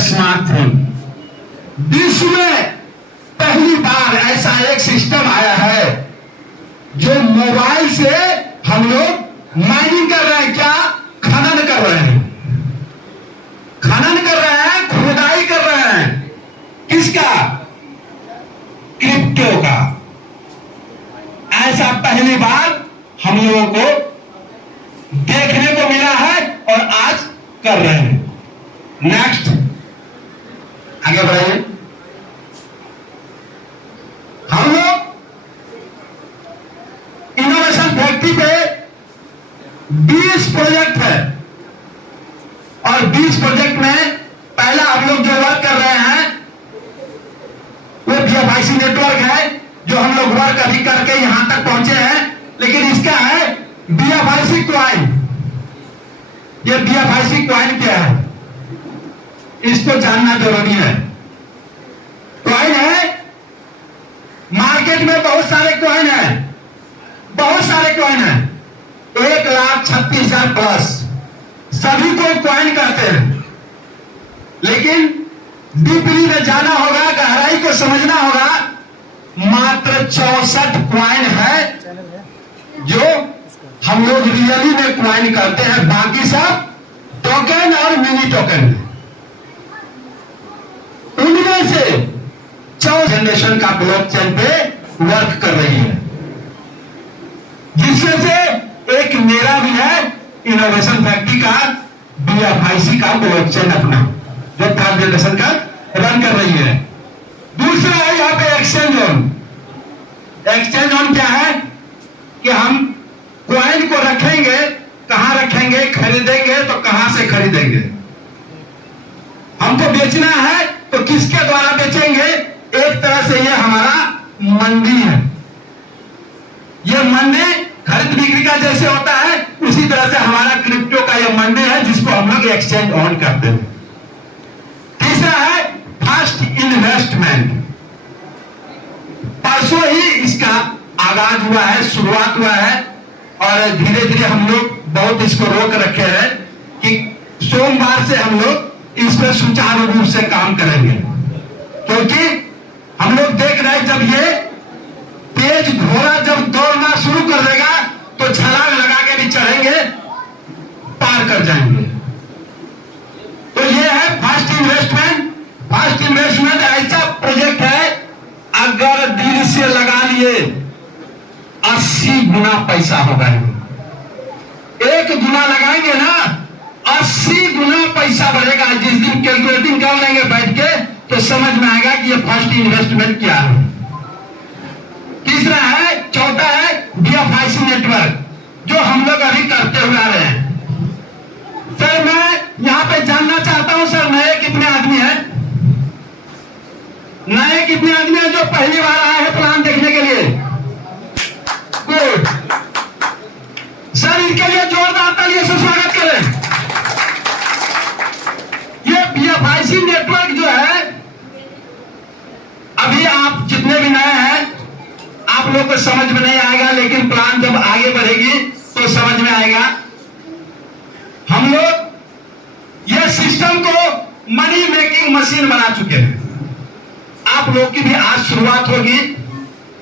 Smartphone. विश्व में पहली बार ऐसा एक सिस्टम आया है जो मोबाइल से हम लोग माइनिंग कर रहे हैं। क्या? खनन कर रहे हैं, खनन कर रहे हैं, खुदाई कर रहे हैं। किसका? क्रिप्टो का। ऐसा पहली बार हम लोगों को देखने को मिला है और आज कर रहे हैं। नेक्स्ट, आगे बढ़ाइए। हम लोग इनोवेशन फैक्ट्री पे 20 प्रोजेक्ट है और 20 प्रोजेक्ट में पहला हम लोग जो वर्क कर रहे हैं वो BFIC नेटवर्क है, जो हम लोग वर्क अभी करके यहां तक पहुंचे हैं। लेकिन इसका है BFIC क्वाइन। ये BFIC क्वाइन क्या है, इसको जानना जरूरी है। क्वाइन है, मार्केट में बहुत सारे क्वाइन है, बहुत सारे क्वाइन है, 1,36,000 प्लस, सभी को क्वाइन कहते हैं। लेकिन डीपली में जाना होगा, गहराई को समझना होगा। मात्र 64 क्वाइन है जो हम लोग रियली में क्वाइन करते हैं, बाकी सब टोकन और मिनी टोकन। उनमें से 4 जनरेशन का ब्लॉकचेन पे वर्क कर रही है, जिसमें से एक मेरा भी है, इनोवेशन फैक्ट्री का BFIC का ब्लॉकचेन अपना, जो 3rd जनरेशन का रन कर रही है। दूसरा है यहाँ पे एक्सचेंज ऑन। एक्सचेंज ऑन क्या है कि हम क्वाइन को रखेंगे, कहां रखेंगे, खरीदेंगे तो कहां से खरीदेंगे, हमको बेचना है तो किसके द्वारा बेचेंगे। एक तरह से ये हमारा मंडी है। ये मंडी खरीद बिक्री का जैसे होता है, उसी तरह से हमारा क्रिप्टो का ये मंडी है, जिसको हम लोग एक्सचेंज ऑन करते हैं। तीसरा है फास्ट इन्वेस्टमेंट। परसों ही इसका आगाज हुआ है, शुरुआत हुआ है और धीरे धीरे हम लोग बहुत इसको रोक रखे हैं कि सोमवार से हम लोग इस पर सुचारू रूप से काम करेंगे। क्योंकि हम लोग देख रहे हैं, जब ये तेज घोड़ा जब दौड़ना शुरू कर देगा तो छलांग लगा के नहीं चढ़ेंगे, पार कर जाएंगे। तो ये है फास्ट इन्वेस्टमेंट। फास्ट इन्वेस्टमेंट ऐसा प्रोजेक्ट है, अगर दिल से लगा लिए 80 गुना पैसा होगा। 1 गुना लगाएंगे ना, 80 गुना पैसा बढ़ेगा। जिस दिन कैलकुलेटिंग कर लेंगे बैठ के तो समझ में आएगा कि ये फर्स्ट इन्वेस्टमेंट क्या है। तीसरा है, चौथा है BFIC नेटवर्क, जो हम लोग अभी करते हुए आ रहे हैं। सर मैं यहां पे जानना चाहता हूं, सर नए कितने आदमी हैं? नए कितने आदमी हैं जो पहली बार आए हैं प्लान देखने के लिए? गुड। सर इनके लिए जोरदार तालियों से स्वागत करें। ये BFIC नेटवर्क जो है, अभी आप जितने भी नए हैं आप लोग को समझ में नहीं आएगा, लेकिन प्लान जब आगे बढ़ेगी तो समझ में आएगा। हम लोग ये सिस्टम को मनी मेकिंग मशीन बना चुके हैं। आप लोग की भी आज शुरुआत होगी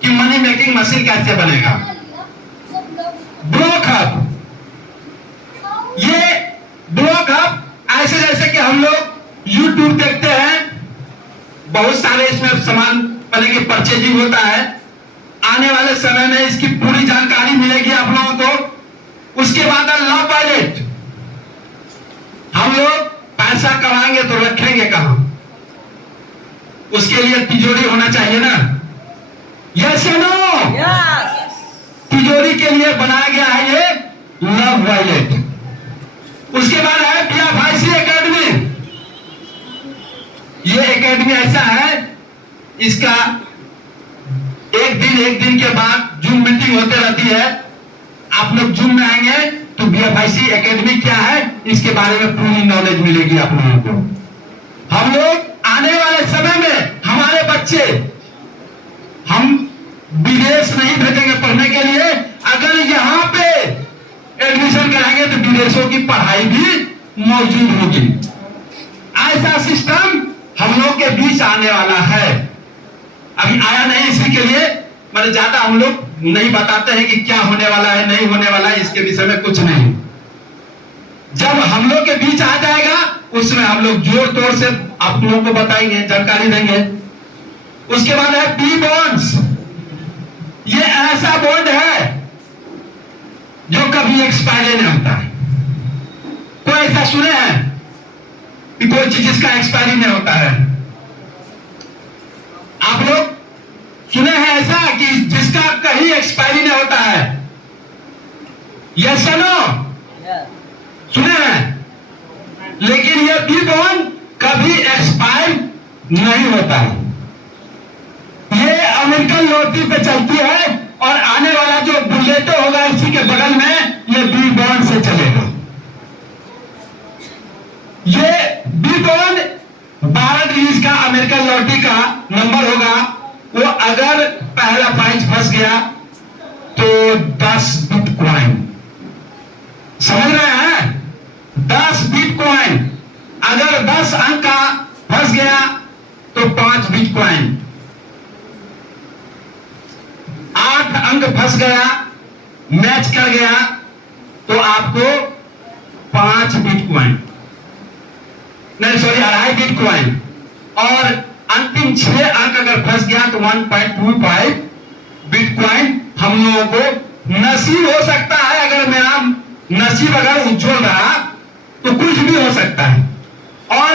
कि मनी मेकिंग मशीन कैसे बनेगा। ब्लॉक हब, ये ब्लॉक हब ऐसे जैसे कि हम लोग YouTube देखते हैं, बहुत सारे इसमें सामान पहले की परचेजिंग होता है। आने वाले समय में इसकी पूरी जानकारी मिलेगी आप लोगों को। उसके बाद लव वॉलेट, हम लोग पैसा कमाएंगे तो रखेंगे कहां, उसके लिए तिजोरी होना चाहिए ना। यस या नो? तिजोरी के लिए बनाया गया है ये लव वॉलेट। उसके बाद है BFIC एकेडमी। ये एकेडमी ऐसा है, इसका एक दिन के बाद जूम मीटिंग होते रहती है। आप लोग जूम में आएंगे तो BFIC एकेडमी क्या है इसके बारे में पूरी नॉलेज मिलेगी आप लोगों को। हम लोग आने वाले समय में हमारे बच्चे हम विदेश नहीं भेजेंगे पढ़ने के लिए, अगर यहां पे एडमिशन कराएंगे तो विदेशों की पढ़ाई भी मौजूद होगी। ऐसा सिस्टम हम लोग के बीच आने वाला है। अभी आया नहीं, इसी के लिए मतलब ज्यादा हम लोग नहीं बताते हैं कि क्या होने वाला है नहीं होने वाला है, इसके विषय में कुछ नहीं। जब हम लोग के बीच आ जाएगा उसमें हम लोग जोर तोड़ से आप लोगों को बताएंगे, जानकारी देंगे। उसके बाद है पी बॉन्ड्स। ये ऐसा बॉन्ड है जो कभी एक्सपायरी नहीं होता है। कोई ऐसा सुने हैं कि कोई चीज जिसका एक्सपायरी नहीं होता है? आप लोग सुने हैं ऐसा कि जिसका कहीं एक्सपायरी नहीं होता है? यस या नो? सुने हैं? लेकिन यह बी बॉन्ड कभी एक्सपायर नहीं होता है। ये अमेरिकन लॉटरी पे चलती है और आने वाला जो बुलेटो होगा इसी के बगल में ये बी बॉन्ड से चलेगा। ये बी बॉन्ड 12 डिजिट का अमेरिकन लॉटरी का नंबर होगा। वो अगर पहला प्राइज फंस गया तो 10 बिटकॉइन। समझ रहे हैं? 10 बिटकॉइन। अगर 10 अंक का फंस गया तो 5 बिटकॉइन। 8 अंक फंस गया, मैच कर गया तो आपको 5 बिटकॉइन, नहीं सॉरी 2.5 बिटकॉइन। और अंतिम 6 अंक अगर फंस गया तो 1.25 बिटकॉइन हम लोगों को नसीब हो सकता है। अगर मेरा नसीब अगर उज्जवल रहा तो कुछ भी हो सकता है। और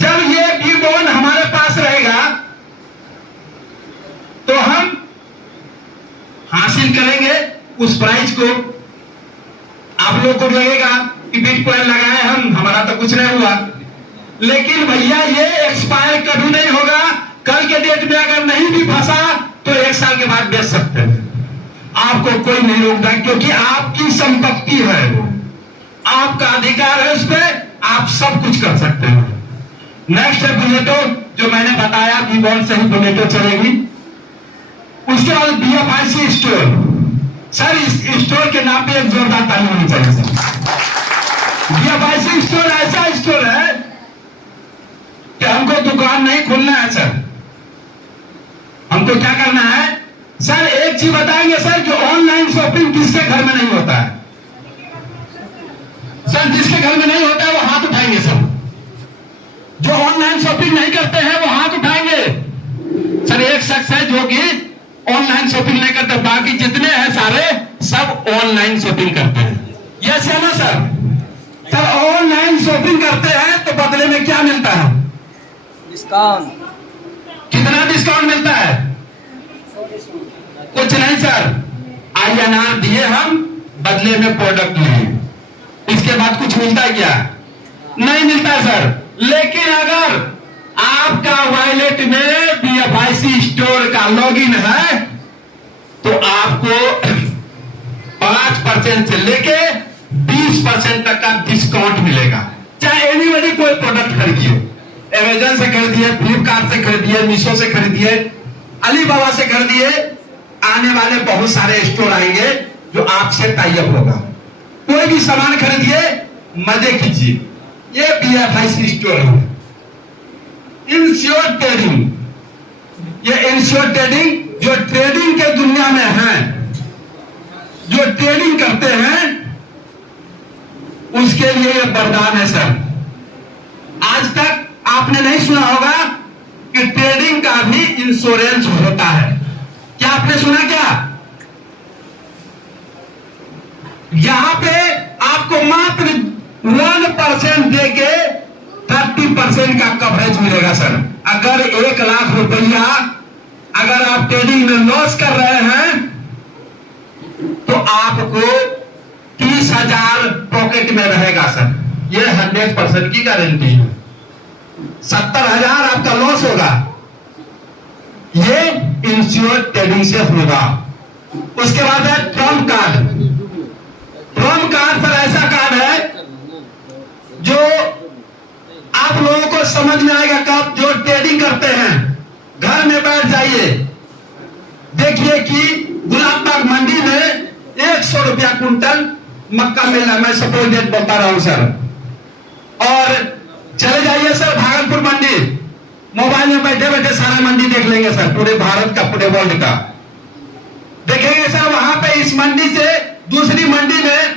जब ये बी बॉन्ड हमारे पास रहेगा तो हम हासिल करेंगे उस प्राइज को। आप लोग को लगेगा कि बिटकॉइन लगाए हम, हमारा तो कुछ नहीं हुआ। लेकिन भैया ये एक्सपायर कभी नहीं होगा। कल के डेट में अगर नहीं भी फंसा तो 1 साल के बाद बेच सकते हैं। आपको कोई नहीं रोकता क्योंकि आपकी संपत्ति है, वो आपका अधिकार है, उस पर आप सब कुछ कर सकते हैं। नेक्स्ट है बुलेटो, जो मैंने बताया बी बॉन्ड से ही बुलेटो चलेगी। उसके बाद बीएफआईसी स्टोर। सर इस स्टोर के नाम पे एक जोरदार ताली होनी चाहिए सर। बीएफआईसी स्टोर ऐसा स्टोर है कि हमको दुकान नहीं खोलना है सर। हमको क्या करना है सर? एक चीज बताएंगे सर कि ऑनलाइन शॉपिंग किसके घर में नहीं होता है? सर जिसके घर में नहीं होता है वो हाथ उठाएंगे सर। जो ऑनलाइन शॉपिंग नहीं करते हैं वो हाथ उठाएंगे। सर एक शख्स है जो कि ऑनलाइन शॉपिंग नहीं करते, बाकी जितने हैं सारे सब ऑनलाइन शॉपिंग करते हैं। यस या no sir? Sir online shopping करते हैं तो बदले में क्या मिलता है? डिस्काउंट। कितना डिस्काउंट मिलता है? कुछ नहीं सर, INR दिए हम, बदले में प्रोडक्ट लिए। इसके बाद कुछ मिलता है क्या? नहीं मिलता सर। लेकिन अगर आपका वॉलेट में बीएफआईसी स्टोर का लॉगिन है तो आपको 5% से लेके 20% तक का डिस्काउंट मिलेगा। चाहे एनीबॉडी कोई प्रोडक्ट खरीदिए, अमेजन से खरीदिए, फ्लिपकार्ट से खरीदिए, मीशो से खरीदिए, अलीबाबा से खरीदिए। आने वाले बहुत सारे स्टोर आएंगे जो आपसे टाई अप होगा। कोई भी सामान खरीदिए, मजे कीजिए। ये बीएफआईसी स्टोर है। इंश्योर ट्रेडिंग, ये इंश्योर ट्रेडिंग जो ट्रेडिंग के दुनिया में है, जो ट्रेडिंग करते हैं उसके लिए ये वरदान है सर। आज तक आपने नहीं सुना होगा कि ट्रेडिंग का भी इंश्योरेंस होता है। क्या आपने सुना क्या? यहां पे आपको मात्र 1% देके 30% का कवरेज मिलेगा सर। अगर 1 लाख रुपया अगर आप ट्रेडिंग में लॉस कर रहे हैं तो आपको 30,000 पॉकेट में रहेगा सर। ये 100% की गारंटी है। 70,000 आपका लॉस होगा, ये इंश्योर ट्रेडिंग से होगा। उसके बाद है ट्रम्प कार्ड। ट्रम्प कार्ड पर ऐसा कार्ड है जो आप लोगों को समझ में आएगा कब? जो ट्रेडिंग करते हैं घर में बैठ जाइए, देखिए कि गुलाबबाग मंडी में 100 रुपया कुंटल मक्का मिल रहा है। मैं सपोज डेट बता रहा हूं सर। और चले जाइए सर भागलपुर मंडी, मोबाइल में बैठे बैठे सारा मंडी देख लेंगे सर, पूरे भारत का, पूरे वर्ल्ड का देखेंगे सर। वहां पे इस मंडी से दूसरी मंडी में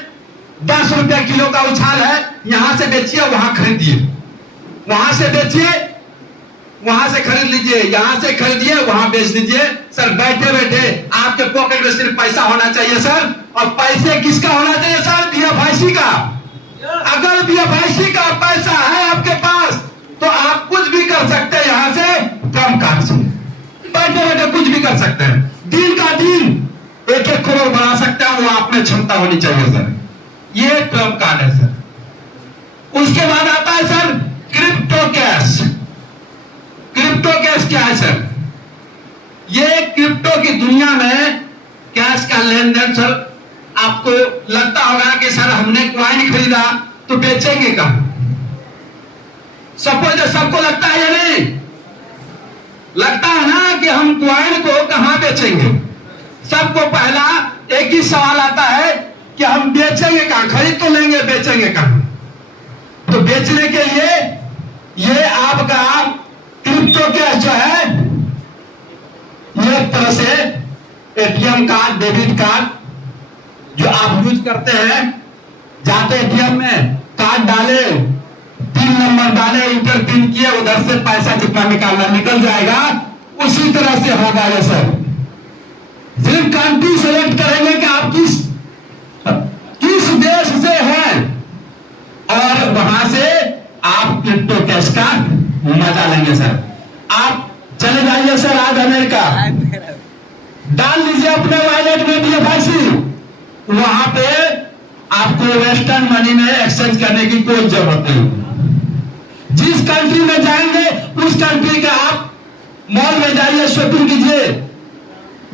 10 रुपया किलो का उछाल है, यहां से बेचिए वहां खरीदिए, वहां से बेचिए वहां से खरीद लीजिए, यहां से खरीदिए वहां बेच दीजिए सर। बैठे बैठे आपके पॉकेट में सिर्फ पैसा होना चाहिए सर, और पैसे किसका होना चाहिए सर? बीएफआईसी का। अगर बीएफआईसी का पैसा है आपके पास तो आप कुछ भी कर सकते हैं, यहां से कम कार्ड से बैठे बैठे कुछ भी कर सकते हैं। दिन का दिन 1-1 करोड़ बना सकते हैं, वो आप में क्षमता होनी चाहिए सर। ये ट्रम्प कार्ड है सर। उसके बाद आता है sir crypto cash. Crypto cash क्या है सर? ये क्रिप्टो की दुनिया में कैश का लेन देन सर। आपको लगता होगा कि सर हमने क्वाइन खरीदा तो बेचेंगे कहां? सबको लगता है या नहीं? लगता है ना कि हम क्वाइन को कहां बेचेंगे। सबको पहला एक ही सवाल आता है कि हम बेचेंगे कहां? खरीद तो लेंगे, बेचेंगे कहां? तो बेचने के लिए ये आपका क्रिप्टो कैश जो है, ये एक तरह से एटीएम कार्ड, डेबिट कार्ड जो आप यूज करते हैं, जाते एटीएम में कार्ड डाले, 3 नंबर डाले, इंटर पिन किए, उधर से पैसा जितना निकालना निकल जाएगा, उसी तरह से होगा ये सर। सिर्फ कंट्री सेलेक्ट करेंगे कि आप किस देश से हैं, और वहां से आप क्रिप्टो कैश का मजा लेंगे सर। आप चले जाइए सर आज अमेरिका, डाल लीजिए अपने वॉलेट में बीएफआईसी, वहां पे आपको वेस्टर्न मनी में एक्सचेंज करने की कोई जरूरत नहीं। जिस कंट्री में जाएंगे उस कंट्री का आप मॉल में जाइए, शॉपिंग कीजिए,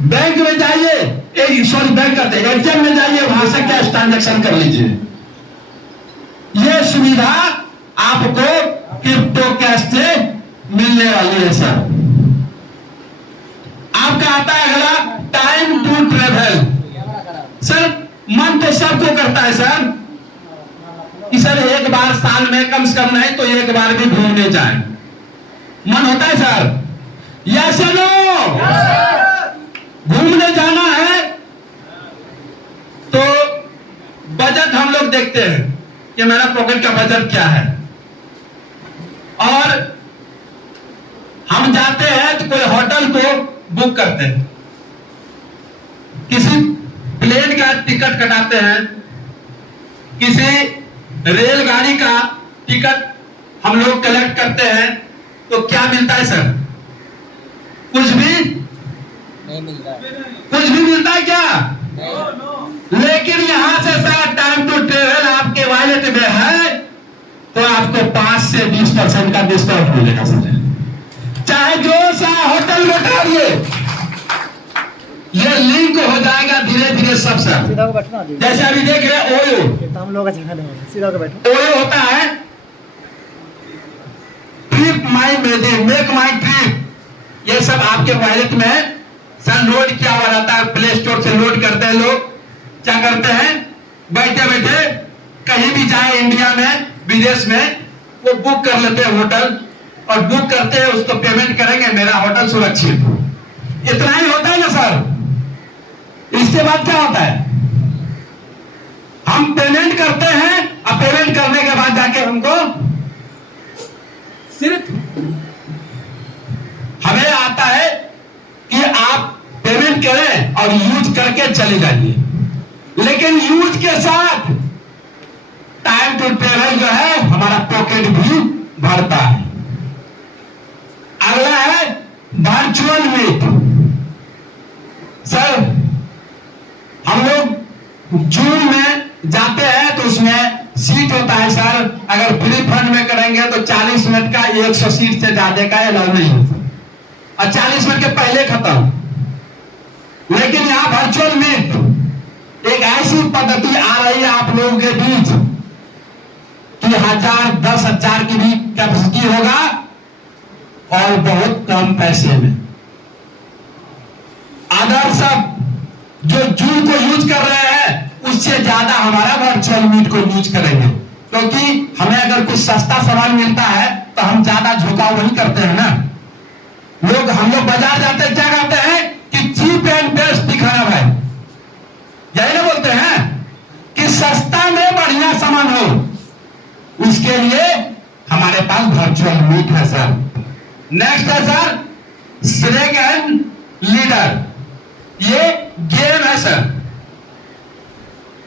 बैंक में जाइए, बैंक करते एटीएम में जाइए, वहां से कैश ट्रांजैक्शन कर लीजिए। यह सुविधा आपको क्रिप्टो कैश से मिलने वाली है सर। आपका आता है अगला टाइम टू ट्रेवल। सर मन तो सबको करता है सर कि सर एक बार साल में कम से कम नहीं तो एक बार भी घूमने जाए, मन होता है सर? यस या नो? घूमने जाना है तो बजट हम लोग देखते हैं कि मेरा पॉकेट का बजट क्या है, और हम जाते हैं तो कोई होटल को बुक करते हैं, किसी प्लेन का टिकट कटाते हैं, किसी रेलगाड़ी का टिकट हम लोग कलेक्ट करते हैं, तो क्या मिलता है सर? कुछ भी नहीं मिलता है। कुछ भी मिलता है क्या? लेकिन यहां से सर टाइम टू ट्रेवल आपके वॉलेट में है तो आपको 5 से 20% का डिस्काउंट मिलेगा सर। चाहे जो सा होटल में ठहरिए, ये लिंक हो जाएगा धीरे धीरे सब सर। सीधा को बैठना, जैसे अभी देख रहे ओयो, तो हम लोग का जगह नहीं है, सीधा को बैठो। ओयो होता है ट्रिप माई मेक माई ट्रिप, ये सब आपके वॉलेट में सर लोड किया हुआ रहता है, प्ले स्टोर से लोड करते हैं लोग। क्या करते हैं, बैठे बैठे कहीं भी जाए इंडिया में विदेश में, वो बुक कर लेते हैं होटल, और बुक करते हैं उसको पेमेंट करेंगे, मेरा होटल सुरक्षित। इतना ही होता है ना सर। इसके बाद क्या होता है, हम पेमेंट करते हैं, और पेमेंट करने के बाद जाके हमको सिर्फ हमें आता है कि आप पेमेंट करें और यूज करके चले जाइए। लेकिन यूज के साथ टाइम टू ट्रेवल जो है हमारा पॉकेट भी भरता है। अगला है वर्चुअल मीट। सर हम लोग जूम में जाते हैं तो उसमें सीट होता है सर, अगर फ्री फंड में करेंगे तो 40 मिनट का 100 सीट से ज्यादा का अलाउ नहीं है, और 40 मिनट के पहले खत्म। लेकिन यहाँ वर्चुअल मीट एक ऐसी पद्धति आ रही है आप लोगों के बीच कि 1000 10,000 की भी कैपेसिटी होगा और बहुत कम पैसे में। अदर सब जो जूम को यूज कर रहे हैं उससे ज्यादा हमारा वर्चुअल मीट को यूज करेंगे। क्योंकि हमें अगर कुछ सस्ता सामान मिलता है तो हम ज्यादा झुकाव वही करते हैं ना। हम लोग बाजार जाते हैं, क्या कहते हैं कि चीप एंड बेस्ट दिखाना भाई, यही ना बोलते हैं कि सस्ता में बढ़िया सामान हो। उसके लिए हमारे पास वर्चुअल मीट है सर। नेक्स्ट है सर स्नेक एंड लीडर, ये गेम है सर।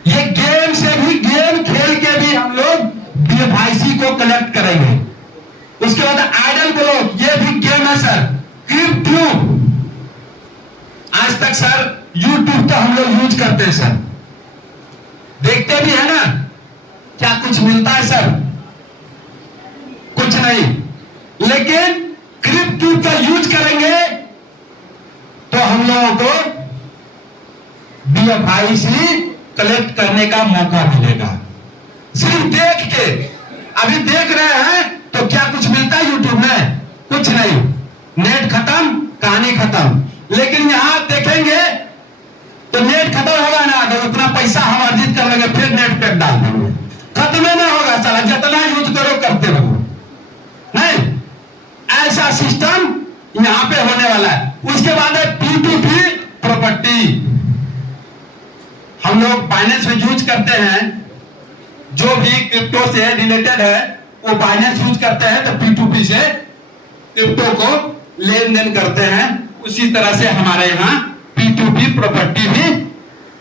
ये गेम से भी, गेम खेल के भी हम लोग बीएफआईसी को कलेक्ट करेंगे। उसके बाद आइडल ब्लॉक, ये भी गेम है सर। क्रिप्टो, आज तक सर यूट्यूब तो हम लोग यूज करते हैं सर, देखते भी है ना, क्या कुछ मिलता है सर? कुछ नहीं। लेकिन क्रिप्टो का यूज करेंगे तो हम लोगों को बीएफआईसी कलेक्ट करने का मौका मिलेगा। सिर्फ देख के, अभी देख रहे हैं तो क्या कुछ मिलता है यूट्यूब में? कुछ नहीं, नेट खत्म, कहानी खत्म। लेकिन यहां देखेंगे तो नेट खत्म होगा ना तो उतना पैसा हम अर्जित कर लेंगे, फिर नेट पैक डाल देंगे, खत्म ना होगा साला, जितना यूज करो करते रहो। नहीं, ऐसा सिस्टम यहां पे होने वाला है। उसके बाद है P2P प्रॉपर्टी। हम लोग बाइनेंस में यूज करते हैं, जो भी क्रिप्टो से रिलेटेड है वो बाइनेंस यूज करते हैं, तो P2P से क्रिप्टो को लेन देन करते हैं। उसी तरह से हमारे यहाँ P2P प्रॉपर्टी भी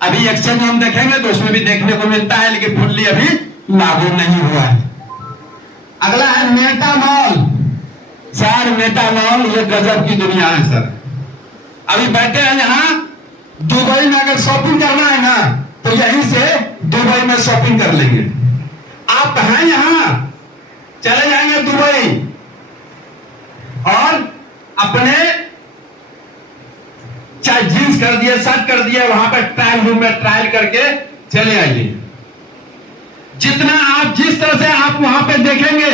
अभी एक्सचेंज हम देखेंगे तो उसमें भी देखने को मिलता है, लेकिन फुल्ली अभी लागू नहीं हुआ है। अगला है मेटामॉल। सर मेटामॉल ये गजब की दुनिया है सर। अभी बैठे हैं यहाँ, दुबई में अगर शॉपिंग करना है ना तो यहीं से दुबई में शॉपिंग कर लेंगे। आप हैं यहां, चले जाएंगे दुबई और अपने चाहे जींस कर दिए, शर्ट कर दिए, वहां पर ट्रायल रूम में ट्रायल करके चले आइए। जितना आप, जिस तरह से आप वहां पे देखेंगे,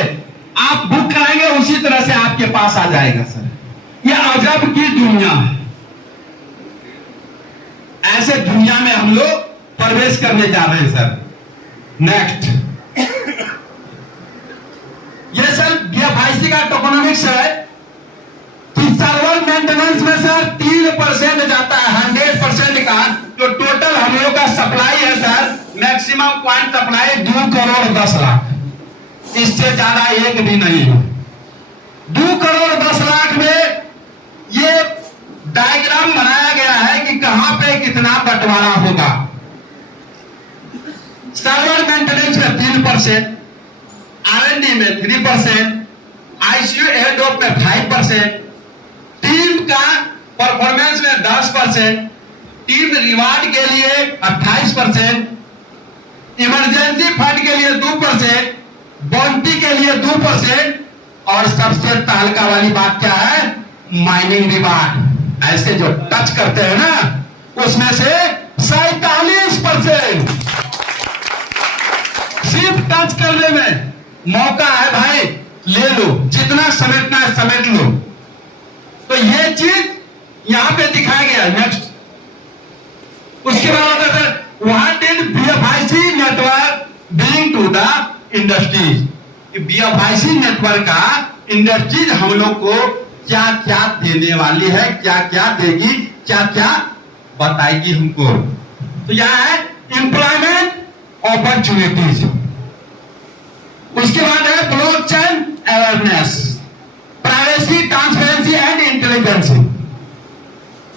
आप बुक कराएंगे उसी तरह से आपके पास आ जाएगा सर। यह अजब की दुनिया है। ऐसे दुनिया में हम लोग प्रवेश करने जा रहे हैं सर। नेक्स्ट, ये सर बीएफआईसी का टोकनोमिक्स है कि सर्वर मेंटेनेंस में सर 3% जाता है 100% का। जो टोटल हम लोग का सप्लाई है sir, maximum point supply 2 crore 10 lakh, इससे ज्यादा एक भी नहीं है। 2 करोड़ 10 लाख में ये डायग्राम बनाया गया है कि कहां पे कितना बंटवारा होगा। सर्वर मेंटेनेंस में 3%, R&D में 3%, आईसीयू एयरड्रॉप में 5%, टीम का परफॉर्मेंस में 10%, टीम रिवार्ड के लिए 28%, इमरजेंसी फंड के लिए 2%, बॉन्टी के लिए 2%, और सबसे तहलका वाली बात क्या है, माइनिंग रिवार्ड। ऐसे जो टच करते हैं ना उसमें से 47% सिर्फ टच करने में मौका है भाई, ले लो, जितना समेटना है समेट लो। तो ये चीज यहां पे दिखाया गया। नेक्स्ट, उसके बाद what did BFIC network bring to the industries. BFIC network का इंडस्ट्रीज हम लोग को क्या क्या देने वाली है, क्या क्या देगी, क्या क्या बताएगी हमको। तो यह है एम्प्लॉयमेंट अपॉर्चुनिटीज। उसके बाद है blockchain awareness, privacy, transparency and intelligence.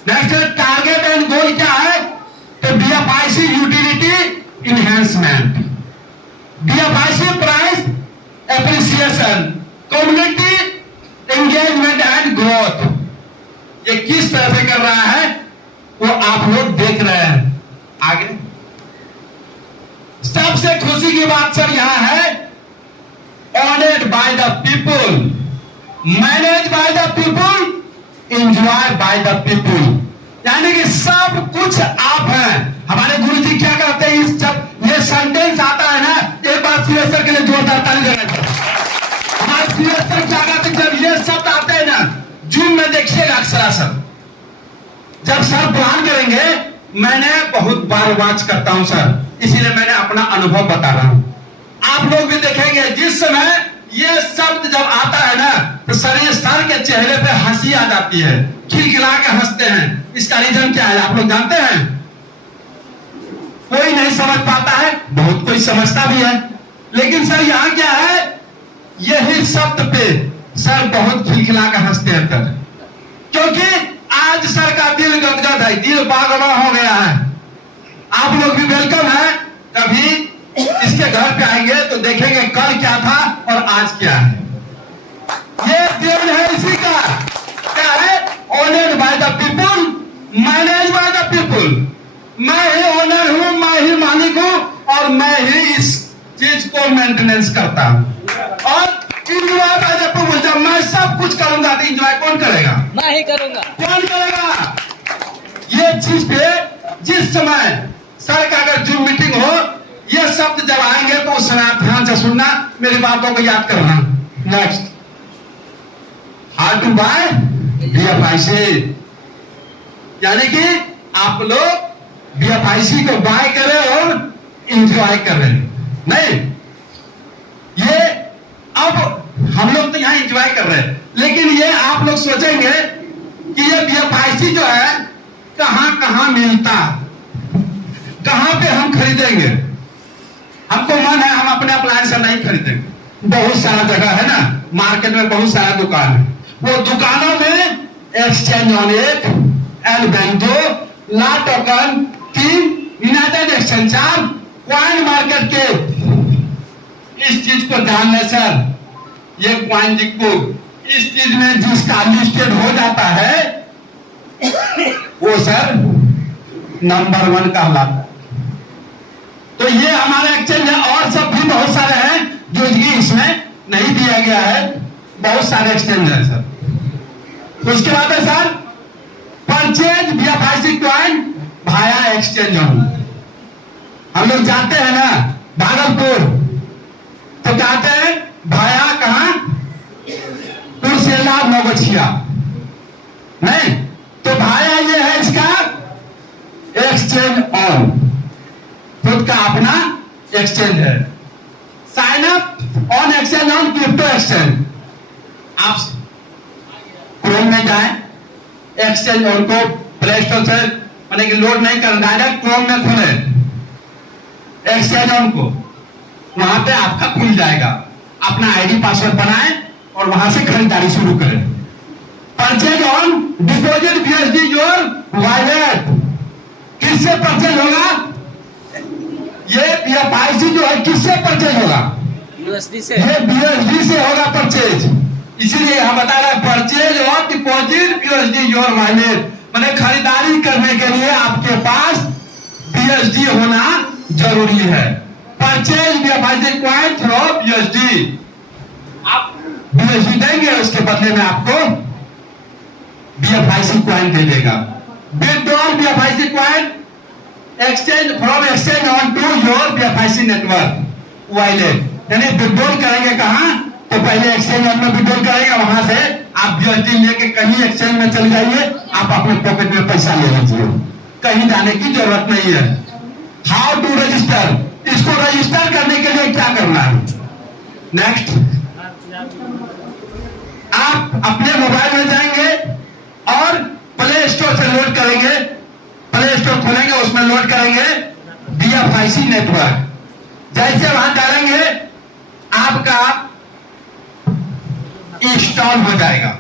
Next है टारगेट एंड गोल क्या है, तो BFIC utility enhancement, BFIC price appreciation, community engagement and growth. ये किस तरह से कर रहा है वो आप लोग देख रहे हैं। आगे सबसे खुशी की बात सर यहां है, honoured bye the people, manage by the people, enjoy bye the people. यानी कि सब कुछ आप हैं। हमारे गुरुजी क्या कहते हैं, इस जब ये सेंटेंस आता है ना, एक बार सीएसआर के लिए जोरदार ताली देना। हमारे सीएसआर क्या कहते हैं, जब ये शब्द आते हैं ना, जूम में देखिएगा अक्षराशर, जब सर बयान करेंगे, मैंने बहुत बार वाच करता हूं सर, इसीलिए मैंने अपना अनुभव बता रहा हूं। आप लोग भी देखेंगे जिस समय ये शब्द जब आता है ना तो सर के चेहरे पे हंसी आ जाती है, खिलखिला के हंसते हैं। इसका रीजन क्या है आप लोग जानते हैं? कोई नहीं समझ पाता है, बहुत कोई समझता भी है, लेकिन सर यहाँ क्या है, यही शब्द पे सर बहुत खिलखिला के हंसते हैं सर, क्योंकि आज सर का दिल गदगद है, दिल बागवा हो गया है। आप लोग भी वेलकम है, कभी इसके घर पे आएंगे तो देखेंगे कल क्या था और आज क्या है। ये देन है इसी का, क्या है? Owned by the people, manage by the people. मैं ही ओनर हूं, मैं ही मालिक हूं और मैं ही इस चीज को मेंटेनेंस करता हूं। और इंजॉय बाय द पीपुल, जब मैं सब कुछ करूंगा तो इंजॉय कौन करेगा? मैं ही करूंगा। कौन करेगा? ये चीज पे जिस समय सर का अगर जूम मीटिंग हो, ये शब्द जब आएंगे तो उस समय आप ध्यान से सुनना, मेरी बातों को याद करना। Next, how to buy BFIC, यानी कि आप लोग BFIC को बाय करें और इंजॉय करें। नहीं, ये अब हम लोग तो यहां इंजॉय कर रहे हैं, लेकिन ये आप लोग सोचेंगे कि ये BFIC जो है कहां कहां मिलता, कहां पे हम खरीदेंगे। हमको मन है हम अपने अप्लायंस से नहीं खरीदेंगे। बहुत सारा जगह है ना, मार्केट में बहुत सारा दुकान है, वो दुकानों में एक्सचेंज ऑन एट, L bento, la token, 3 united exchange, 4 coin market के। इस चीज को ध्यान लें सर, ये क्वाइन बुक इस चीज में जिसका लिस्टेड हो जाता है वो सर नंबर 1 कहलाता है। तो ये हमारा एक्सचेंज है, और सब भी बहुत सारे हैं जो इसमें नहीं दिया गया है, बहुत सारे एक्सचेंज है सर। तो उसके बाद है सर परचेज BFIC क्वाइन भाया एक्सचेंज। हम लोग जाते हैं ना भागलपुर तो जाते हैं भाया कहां? कुर्सेला नौगछिया, नहीं तो भाया ये है इसका एक्सचेंज ऑन, खुद का अपना एक्सचेंज है। Sign up on exchange on crypto exchange. आप क्रोम में जाएं, एक्सचेंज ऑन को प्ले स्टोर से माने कि लोड नहीं करना, डायरेक्ट क्रोम में खोले एक्सचेंज ऑन को, वहां पे आपका खुल जाएगा। अपना आईडी पासवर्ड बनाएं और वहां से खरीदारी शुरू करें। Purchase on deposit BSD your wallet, किससे परचेज होगा? ये BFIC जो है किससे परचेज होगा? USD से। ये BSD से होगा परचेज, इसीलिए हम बता रहे हैं परचेज और डिपॉजिट BSD योर वॉलेट, माने खरीदारी करने के लिए आपके पास BSD होना जरूरी है। Purchase BFIC coin through BSD, आप BSD देंगे उसके बदले में आपको BFIC क्वाइन दे देगा। Withdrawal BFIC coin exchange from exchange on to your BFIC network wallet, यानी विथड्रॉल करेंगे कहां? तो पहले एक्सचेंज ऑन में विथड्रॉल करेंगे, वहां से आप BSD लेके कहीं एक्सचेंज में चले जाइए, आप अपने पॉकेट में पैसा ले लीजिए, कहीं जाने की जरूरत नहीं है। हाउ टू रजिस्टर, इसको रजिस्टर करने के लिए क्या करना है? नेक्स्ट, आप अपने मोबाइल में जाएंगे और प्ले स्टोर से लोड करेंगे, प्ले स्टोर खोलेंगे, उसमें लोड करेंगे BFIC नेटवर्क। जैसे वहां डालेंगे आपका इंस्टॉल हो जाएगा,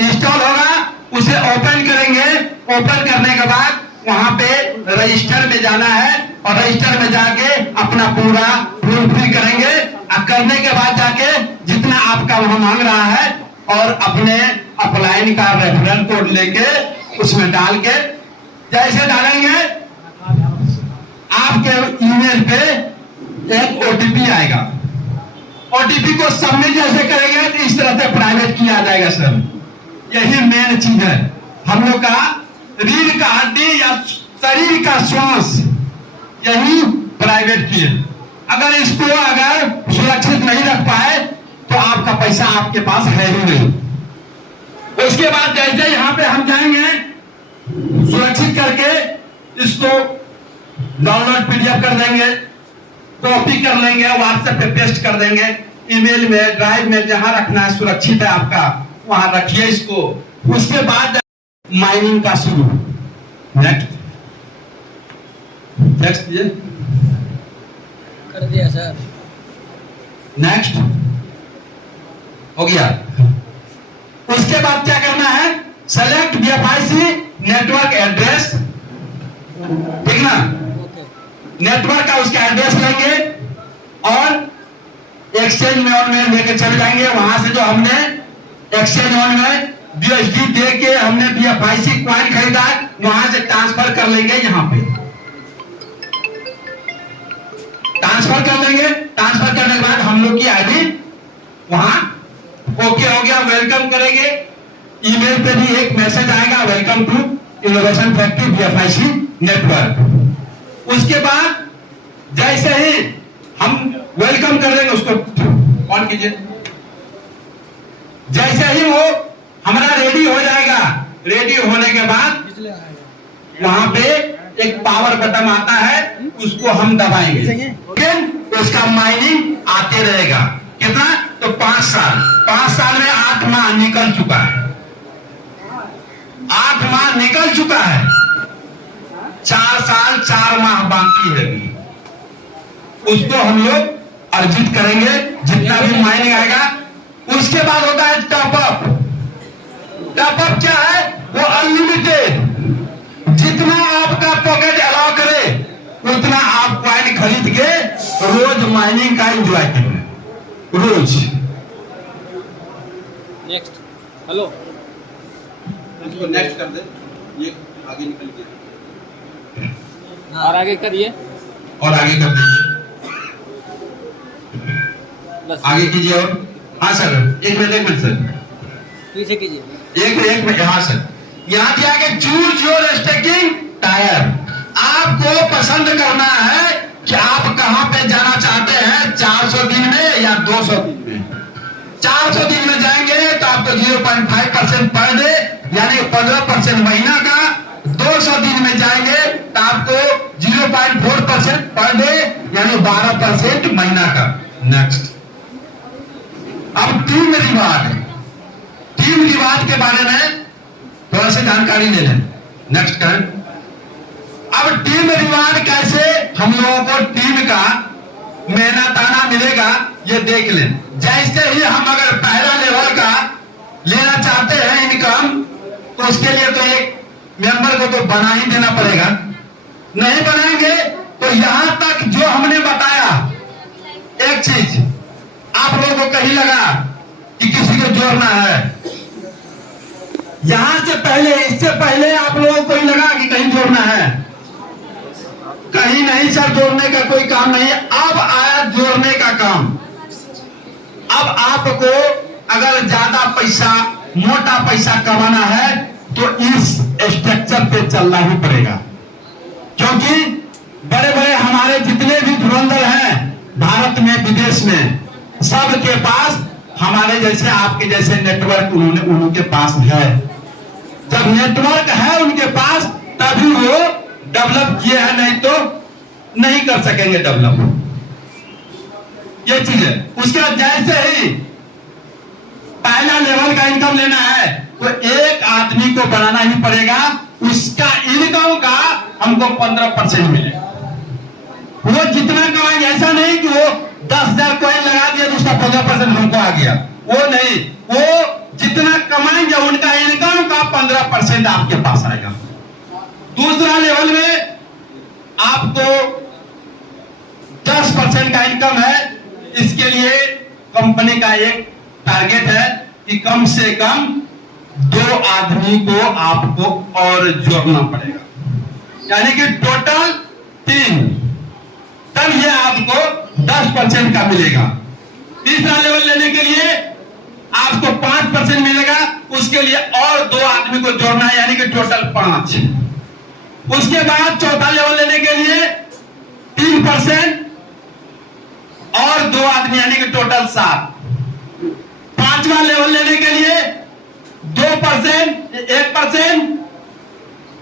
इंस्टॉल होगा, उसे ओपन करेंगे, ओपन करने के बाद वहां पे रजिस्टर में जाना है और रजिस्टर में जाके अपना पूरा फुलफिल करेंगे, और करने के बाद जाके जितना आपका वहां मांग रहा है और अपने अपलाइन का रेफरेंस कोड लेके उसमें डाल के जैसे डालेंगे आपके ईमेल पे एक OTP आएगा। OTP को सबमिट जैसे करेंगे तो इस तरह से प्राइवेट किया जाएगा सर। यही मेन चीज है हम लोग का, रीढ़ का हड्डी या शरीर का श्वास यही प्राइवेट की है। अगर इसको अगर सुरक्षित नहीं रख पाए तो आपका पैसा आपके पास है ही नहीं। उसके बाद जैसे यहाँ पे हम जाएंगे सुरक्षित करके इसको डाउनलोड PDF कर देंगे, कॉपी कर लेंगे, व्हाट्सएप पे पेस्ट कर देंगे, ईमेल में, ड्राइव में, जहां रखना है सुरक्षित है आपका वहां रखिए इसको। उसके बाद माइनिंग का शुरू। नेक्स्ट नेक्स्ट ये कर दिया सर। नेक्स्ट हो गया। उसके बाद क्या करना है, सेलेक्ट बीएफआईसी नेटवर्क एड्रेस, ठीक ना। नेटवर्क का उसका एड्रेस लेंगे और एक्सचेंज में ऑन में लेके चले जाएंगे। वहां से जो हमने एक्सचेंज ऑन में बीएसडी दे के हमने बीएफआईसी कॉइन खरीदा वहां से ट्रांसफर कर लेंगे, यहां पे ट्रांसफर कर लेंगे। ट्रांसफर करने के बाद हम लोग की आईडी वहां ओके हो गया, वेलकम करेंगे। ईमेल पे भी एक मैसेज आएगा, welcome to innovation factory BFIC network. उसके बाद जैसे ही हम वेलकम कर देंगे, उसको ऑन कीजिए। जैसे ही वो हमारा रेडी हो जाएगा, रेडी होने के बाद वहां पे एक पावर बटन आता है, उसको हम दबाएंगे, उसका माइनिंग आते रहेगा। कितना, तो 5 साल। 5 साल में 8 माह निकल चुका है, 8 माह निकल चुका है, 4 साल 4 माह बाकी है अभी। उसको हम लोग अर्जित करेंगे जितना भी माइनिंग आएगा। उसके बाद होता है टॉपअप। टॉपअप क्या है, वो अनलिमिटेड, जितना आपका पॉकेट अलाउ करे उतना आप कॉइन खरीद के रोज माइनिंग का एंजॉय करें, रोज। नेक्स्ट हेलो इसको नेक्स्ट कर दे, ये आगे निकल गया। और आगे करिए, और आगे कर दीजिए, बस आगे कीजिए। और हाँ सर, एक मिनट सर, पीछे कीजिए। एक मिनट। हाँ सर, यहाँ दिया कि चूज योर स्टेकिंग टायर। आपको पसंद करना है कि आप कहां पे जाना चाहते हैं, 400 दिन में या 200 दिन में। 400 दिन में जाएंगे तो आपको 0.5% पर डे यानी 15% महीना का। 200 दिन में जाएंगे तो आपको 0.4% पर डे यानी 12% महीना का। नेक्स्ट, अब टीम रिवार्ड। टीम रिवार्ड के बारे में थोड़ा सा जानकारी ले लें। नेक्स्ट करें। अब टीम रिवार्ड कैसे हम लोगों को टीम का मेहनताना मिलेगा ये देख लें। जैसे ही हम अगर पहला लेवल का लेना चाहते हैं इनकम, तो उसके लिए तो एक मेंबर को तो बना ही देना पड़ेगा। नहीं बनाएंगे तो यहां तक जो हमने बताया, एक चीज आप लोगों को कहीं लगा कि किसी को जोड़ना है, यहां से पहले, इससे पहले आप लोगों को ही लगा कि कहीं जोड़ना है, कहीं नहीं सर, जोड़ने का कोई काम नहीं है। अब आया जोड़ने का काम। अब आपको अगर ज्यादा पैसा, मोटा पैसा कमाना है तो इस स्ट्रक्चर पे चलना ही पड़ेगा, क्योंकि बड़े बड़े हमारे जितने भी धुरंधर हैं भारत में विदेश में, सबके पास हमारे जैसे आपके जैसे नेटवर्क उनके पास है। जब नेटवर्क है उनके पास तभी वो डेवलप किए हैं, नहीं तो नहीं कर सकेंगे डेवलप। ये चीज है। उसके बाद जैसे ही पहला लेवल का इनकम लेना है तो एक आदमी को बनाना ही पड़ेगा, उसका इनकम का हमको 15% मिलेगा। वो जितना कमाएंगे, ऐसा नहीं कि वो 10,000 कॉइन लगा दिया तो उसका 15% हमको आ गया, वो नहीं। वो जितना कमाएंगे उनका इनकम का 15% आपके पास आएगा। दूसरा लेवल में आपको 10% का इनकम है। इसके लिए कंपनी का एक टारगेट है कि कम से कम 2 आदमी को आपको और जोड़ना पड़ेगा, यानी कि टोटल 3, तब ये आपको 10% का मिलेगा। तीसरा लेवल लेने के लिए आपको 5% मिलेगा, उसके लिए और 2 आदमी को जोड़ना है, यानी कि टोटल 5। उसके बाद चौथा लेवल लेने के लिए 3% और 2 आदमी, यानी कि टोटल 7। पांचवा लेवल लेने के लिए 2%, 1%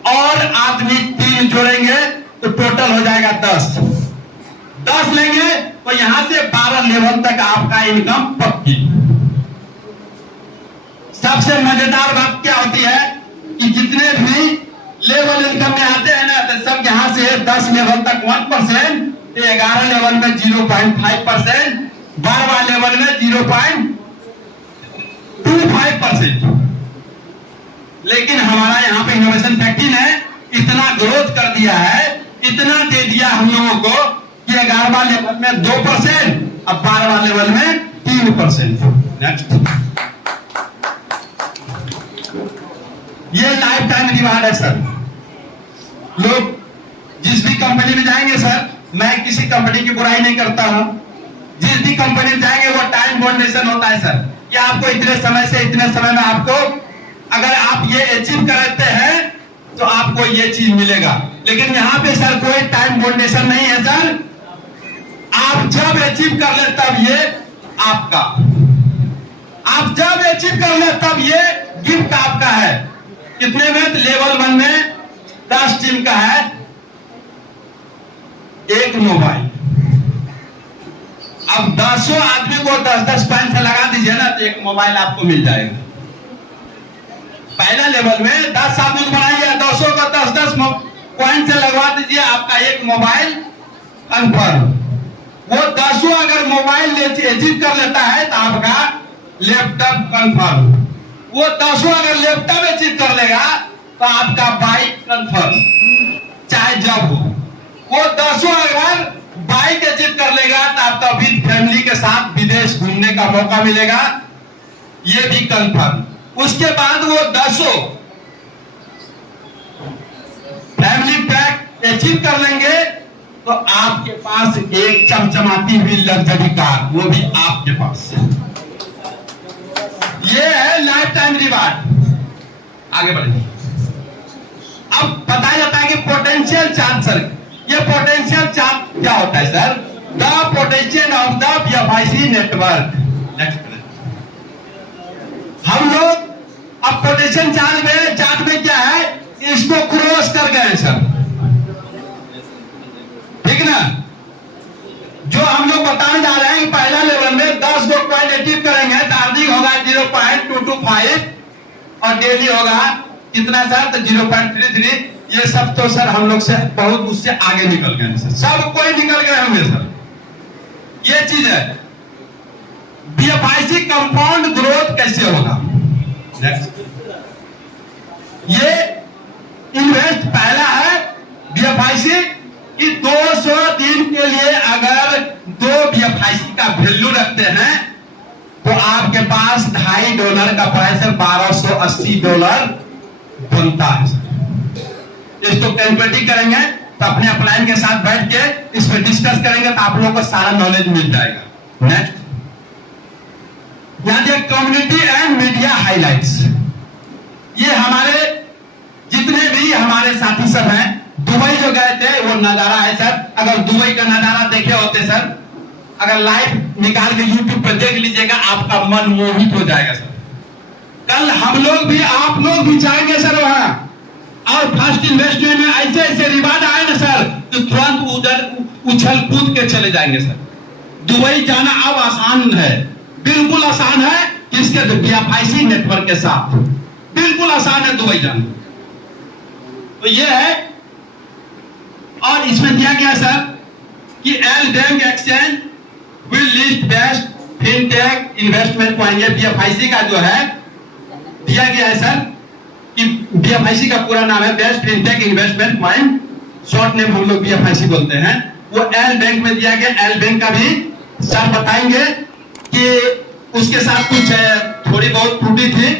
और आदमी 3 जोड़ेंगे तो टोटल हो जाएगा 10 लेंगे तो यहां से 12 लेवल तक आपका इनकम पक्की। सबसे मजेदार बात क्या होती है कि जितने भी लेवल इनकम में आते हैं ना, तो सब यहां से 10 लेवल तक 1%, 11 लेवल में 0.5%, 12वां लेवल में 0.25%। लेकिन हमारा यहाँ पे इनोवेशन फैक्ट्री ने इतना ग्रोथ कर दिया है, इतना दे दिया हम लोगों को कि 11वां लेवल में 2%, अब 12वां लेवल में 3%। नेक्स्ट, ये लाइफ टाइम रिवार्ड है सर। लोग जिस भी कंपनी में जाएंगे सर, मैं किसी कंपनी की बुराई नहीं करता हूं, जिस भी कंपनी में जाएंगे वो टाइम बाउंडेशन होता है सर कि आपको इतने समय से इतने समय में आपको, अगर आप ये अचीव करते हैं तो आपको ये चीज मिलेगा। लेकिन यहाँ पे सर कोई टाइम बाउंडेशन नहीं है सर, आप जब अचीव कर ले तब ये आपका, आप जब अचीव कर ले तब ये गिफ्ट आपका है। कितने में? लेवल 1 में 10 टीम का है, एक मोबाइल। अब 10 आदमी को 10-10 पॉइंट से लगा दीजिए ना, तो एक मोबाइल आपको मिल जाएगा। पहला लेवल में 10 आदमी को बनाइए, 200 को 10-10 पॉइंट से लगवा दीजिए, आपका एक मोबाइल कंफर्म। वो 10 अगर मोबाइल अचीव कर लेता है तो आपका लैपटॉप कंफर्म। वो 10 अगर लैपटॉप अचीव कर लेगा तो आपका बाइक कंफर्म, चाहे जब हो। वो 10 अगर बाइक अचीव कर लेगा तो आपका विद फैमिली के साथ विदेश घूमने का मौका मिलेगा, ये भी कंफर्म। उसके बाद वो 10 फैमिली पैक अचीव कर लेंगे तो आपके पास एक चमचमाती हुई लग्जरी कार, वो भी आपके पास। ये है लाइफ टाइम रिवार्ड। आगे बढ़ेंगे। अब बताया जाता है कि पोटेंशियल चार्ज सर, ये पोटेंशियल चार्ज क्या होता है sir? The potential of the BFIC network. हम लोग अब पोटेंशियल चार्ज में क्या है, इसको क्रॉस कर गए सर, ठीक ना? जो हम लोग बताने जा रहे हैं कि पहला लेवल में 10 को पॉइंट अचीव करेंगे तो अर्निंग होगा 0.225 और डेली होगा कितना सर? तो 0.33। ये सब तो सर हम लोग से बहुत उससे आगे निकल गए सर, सब कोई निकल गए होंगे सर। ये चीज है बीएफआईसी कंपाउंड ग्रोथ कैसे होगा। ये इन्वेस्ट पहला है बीएफआईसी कि 200 दिन के लिए अगर 2 बीएफआईसी का वैल्यू रखते हैं तो आपके पास $2.5 का प्राइस है, $1280 बनता है। इसको कैलकुलेट करेंगे तो अपने अपलाइन के साथ बैठ के इस पर डिस्कस करेंगे तो आप लोगों को सारा नॉलेज मिल जाएगा। नेक्स्ट, यहां देखिए कम्युनिटी एंड मीडिया हाइलाइट्स। ये हमारे जितने भी हमारे साथी सब हैं, दुबई जो गए थे वो नजारा है सर। अगर दुबई का नजारा देखे होते सर, अगर लाइव निकाल के यूट्यूब पर देख लीजिएगा, आपका मन मोहित हो जाएगा सर। कल हम लोग भी, आप लोग भी जाएंगे सर वहां, और फर्स्ट इन्वेस्टमेंट में ऐसे ऐसे रिवार्ड आए ना सर, तो तुरंत उधर उछल कूद के चले जाएंगे सर। दुबई जाना अब आसान है, बिल्कुल आसान है। किसके? बीएफआईसी नेटवर्क के साथ बिल्कुल आसान है दुबई जाना। तो ये है, और इसमें दिया गया सर कि L bank exchange will list best fintech investment point. ये बीएफआईसी का जो है दिया गया है सर कि बीएफआईसी का पूरा नाम है best fintech investment point, short name हम लोग बीएफआईसी बोलते हैं। वो एल बैंक में दिया गया। एल बैंक का भी सर बताएंगे कि उसके साथ कुछ थोड़ी बहुत त्रुटि थी,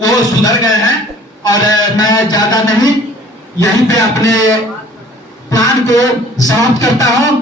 वो सुधर गए हैं। और मैं ज्यादा नहीं यहीं पे अपने प्लान को समाप्त करता हूं।